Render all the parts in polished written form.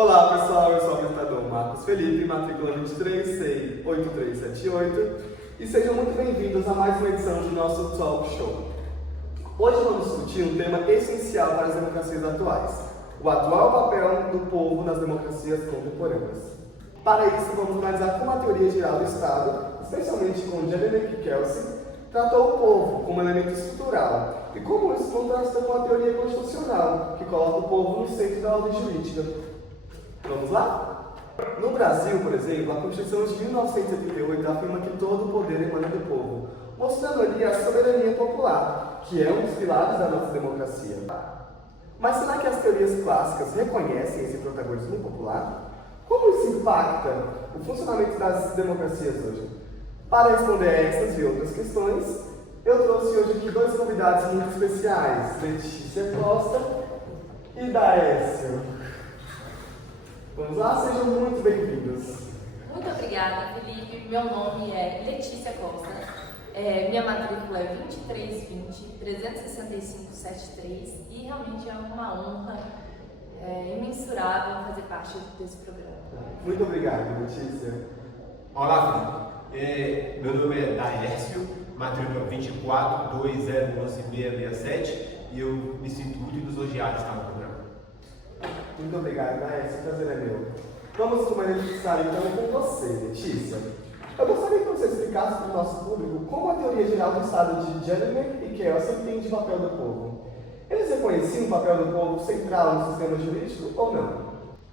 Olá pessoal, eu sou o habilitador Marcos Felipe, matrícula 23C8378 e sejam muito bem-vindos a mais uma edição do nosso Talk Show. Hoje vamos discutir um tema essencial para as democracias atuais, o atual papel do povo nas democracias contemporâneas. Para isso, vamos analisar como a teoria geral do Estado, especialmente com Jelinek e Kelsen, tratou o povo como elemento estrutural e como isso contrasta com a teoria constitucional, que coloca o povo no centro da ordem jurídica. Vamos lá? No Brasil, por exemplo, a Constituição de 1988 afirma que todo o poder emana do povo, mostrando ali a soberania popular, que é um dos pilares da nossa democracia. Mas será que as teorias clássicas reconhecem esse protagonismo popular? Como isso impacta o funcionamento das democracias hoje? Para responder a essas e outras questões, eu trouxe hoje aqui dois convidados muito especiais, Letícia Costa e Daécio. Vamos lá, sejam muito bem-vindos. Muito obrigada, Felipe. Meu nome é Letícia Costa. Minha matrícula é 2320-36573 e realmente é uma honra imensurável fazer parte desse programa. Muito obrigado, Letícia. Olá, Felipe. Meu nome é Daécio, matrícula 2420116667 e eu me sinto muito lisonjeado de estar no programa. Muito obrigado, Daécio. O prazer é meu. Vamos começar então com você, Letícia. Eu gostaria que você explicasse para o nosso público como a teoria geral do Estado de Jelinek e Kelsen entende o papel do povo. Eles reconheciam o papel do povo central no sistema jurídico ou não?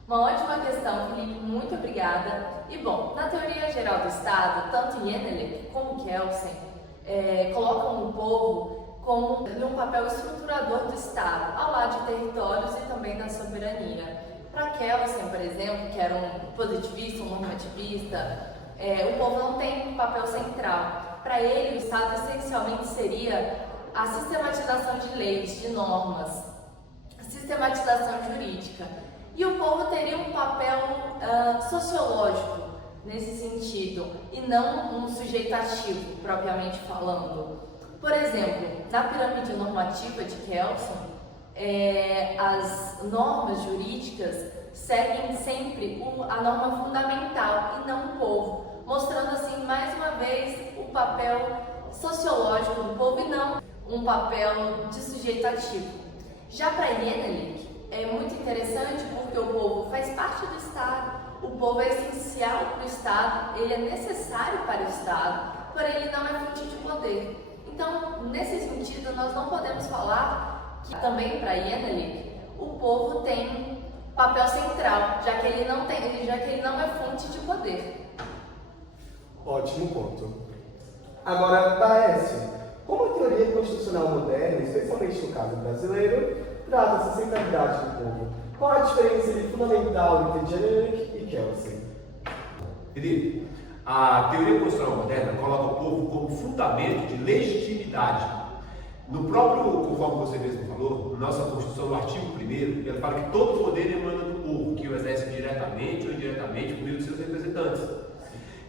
Uma ótima questão, Felipe, muito obrigada. E bom, na teoria geral do Estado, tanto Jelinek como Kelsen colocam o povo como um papel estruturador do Estado, ao lado de territórios e também da soberania. Para Kelsen, por exemplo, que era um positivista, um normativista, o povo não tem um papel central. Para ele, o Estado essencialmente seria a sistematização de leis, de normas, sistematização jurídica. E o povo teria um papel sociológico nesse sentido, e não um sujeito ativo, propriamente falando. Por exemplo, na pirâmide normativa de Kelsen, as normas jurídicas seguem sempre a norma fundamental e não o povo, mostrando assim, mais uma vez, o papel sociológico do povo e não um papel de sujeito ativo. Já para Jelinek, é muito interessante porque o povo faz parte do Estado, o povo é essencial para o Estado, ele é necessário para o Estado, porém ele não é fonte de poder. Então, nesse sentido, nós não podemos falar que também para Jelinek o povo tem papel central, já que ele não é fonte de poder. Ótimo ponto. Agora, Daécio, como a teoria constitucional moderna, especialmente no caso brasileiro, trata essa centralidade do povo? Qual a diferença fundamental entre Jelinek e Kelsen? Felipe, a teoria constitucional moderna coloca o povo como fundamento de legitimidade. No próprio, conforme você mesmo falou, na nossa Constituição, no artigo 1º, ela fala que todo poder emana do povo, que o exerce diretamente ou indiretamente por meio de seus representantes.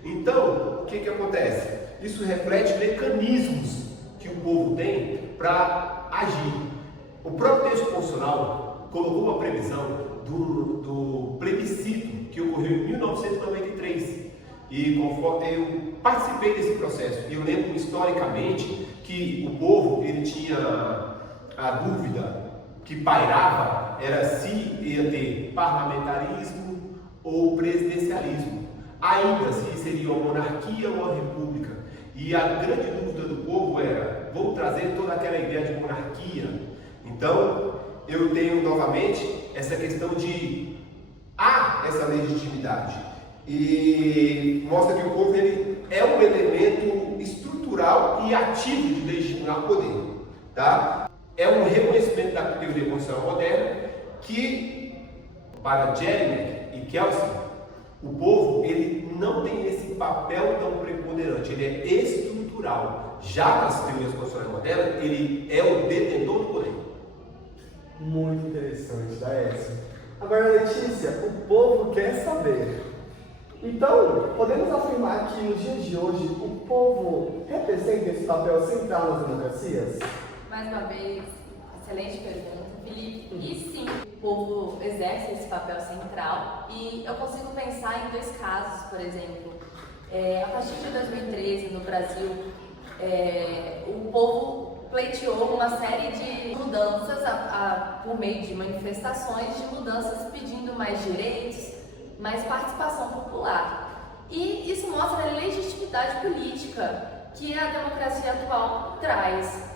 Então, o que acontece? Isso reflete mecanismos que o povo tem para agir. O próprio texto constitucional colocou uma previsão do plebiscito que ocorreu em 1993. E conforme eu participei desse processo, eu lembro historicamente que o povo ele tinha a dúvida que pairava era se ia ter parlamentarismo ou presidencialismo, ainda se seria uma monarquia ou uma república. E a grande dúvida do povo era: vamos trazer toda aquela ideia de monarquia? Então eu tenho novamente essa questão de essa legitimidade. E mostra que o povo ele é um elemento estrutural e ativo de legitimar o poder. Tá? É um reconhecimento da teoria constitucional moderna que, para Jelinek e Kelsen, o povo ele não tem esse papel tão preponderante, ele é estrutural. Já nas teorias constitucionais modernas, ele é o detentor do poder. Muito interessante, Daécio. Agora, Letícia, o povo quer saber. Então, podemos afirmar que nos dias de hoje o povo representa esse papel central nas democracias? Mais uma vez, excelente pergunta. Felipe. E sim, o povo exerce esse papel central e eu consigo pensar em dois casos, por exemplo. A partir de 2013, no Brasil, o povo pleiteou uma série de mudanças por meio de manifestações, de mudanças pedindo mais direitos, mais participação popular. E isso mostra a legitimidade política que a democracia atual traz.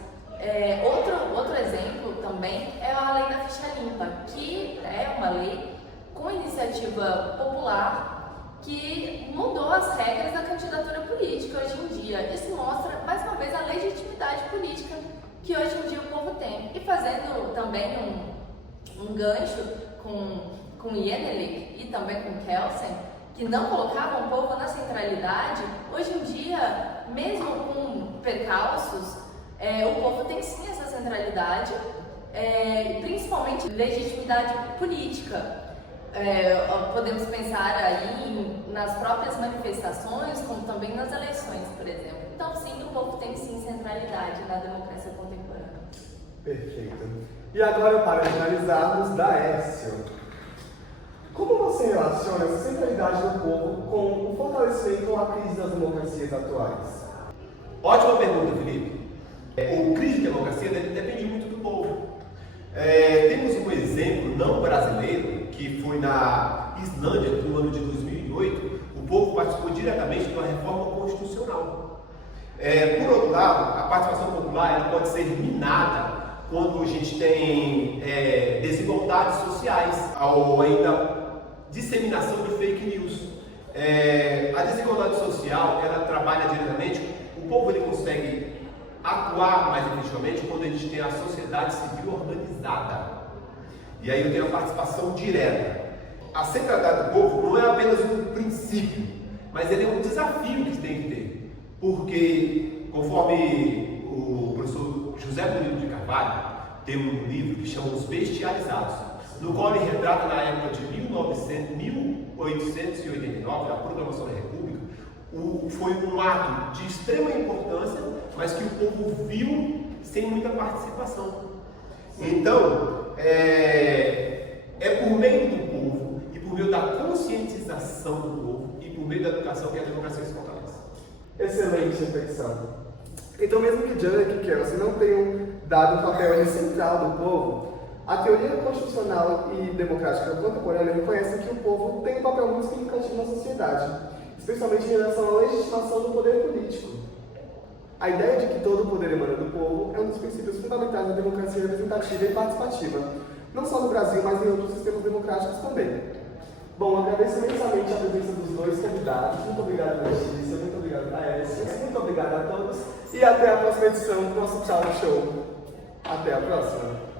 Outro exemplo também é a lei da ficha limpa, que é uma lei com iniciativa popular que mudou as regras da candidatura política hoje em dia. Isso mostra, mais uma vez, a legitimidade política que hoje em dia o povo tem. E fazendo também um gancho com Yennelich e também com Kelsen, que não colocavam o povo na centralidade, hoje em dia, mesmo com percalços, o povo tem sim essa centralidade, principalmente legitimidade política. Podemos pensar aí nas próprias manifestações, como também nas eleições, por exemplo. Então, sim, o povo tem sim centralidade na democracia contemporânea. Perfeito. E agora, para finalizarmos, Daércio, como você relaciona essa centralidade do povo com o fortalecimento ou a crise das democracias atuais? Ótima pergunta, Felipe. O crise de democracia depende muito do povo. Temos um exemplo não brasileiro, que foi na Islândia, no ano de 2008, o povo participou diretamente de uma reforma constitucional. Por outro lado, a participação popular ela pode ser minada quando a gente tem desigualdades sociais ou ainda disseminação de fake news. A desigualdade social ela trabalha diretamente, o povo ele consegue atuar mais efetivamente quando a gente tem a sociedade civil organizada. E aí eu tenho a participação direta. A centralidade do povo não é apenas um princípio, mas ele é um desafio que tem que ter. Porque, conforme o professor José Murilo de Carvalho tem um livro que chama Os Bestializados, no qual ele retrata na época de 1889, a Proclamação da República, foi um ato de extrema importância, mas que o povo viu sem muita participação. Então, por meio do povo e por meio da conscientização do povo e por meio da educação que a democracia se fortalece. Excelente reflexão. Então, mesmo que Jung e Kelsen não tenham dado um papel central do povo, a teoria constitucional e democrática contemporânea reconhece que o povo tem um papel muito significativo na sociedade, especialmente em relação à legitimação do poder político. A ideia de que todo o poder emana do povo é um dos princípios fundamentais da democracia representativa e participativa, não só no Brasil, mas em outros sistemas democráticos também. Bom, agradeço imensamente a presença dos dois convidados. Muito obrigado, Letícia. Muito obrigado, Daércio. Muito obrigado a todos. E até a próxima edição do nosso Tchau Show. Até a próxima.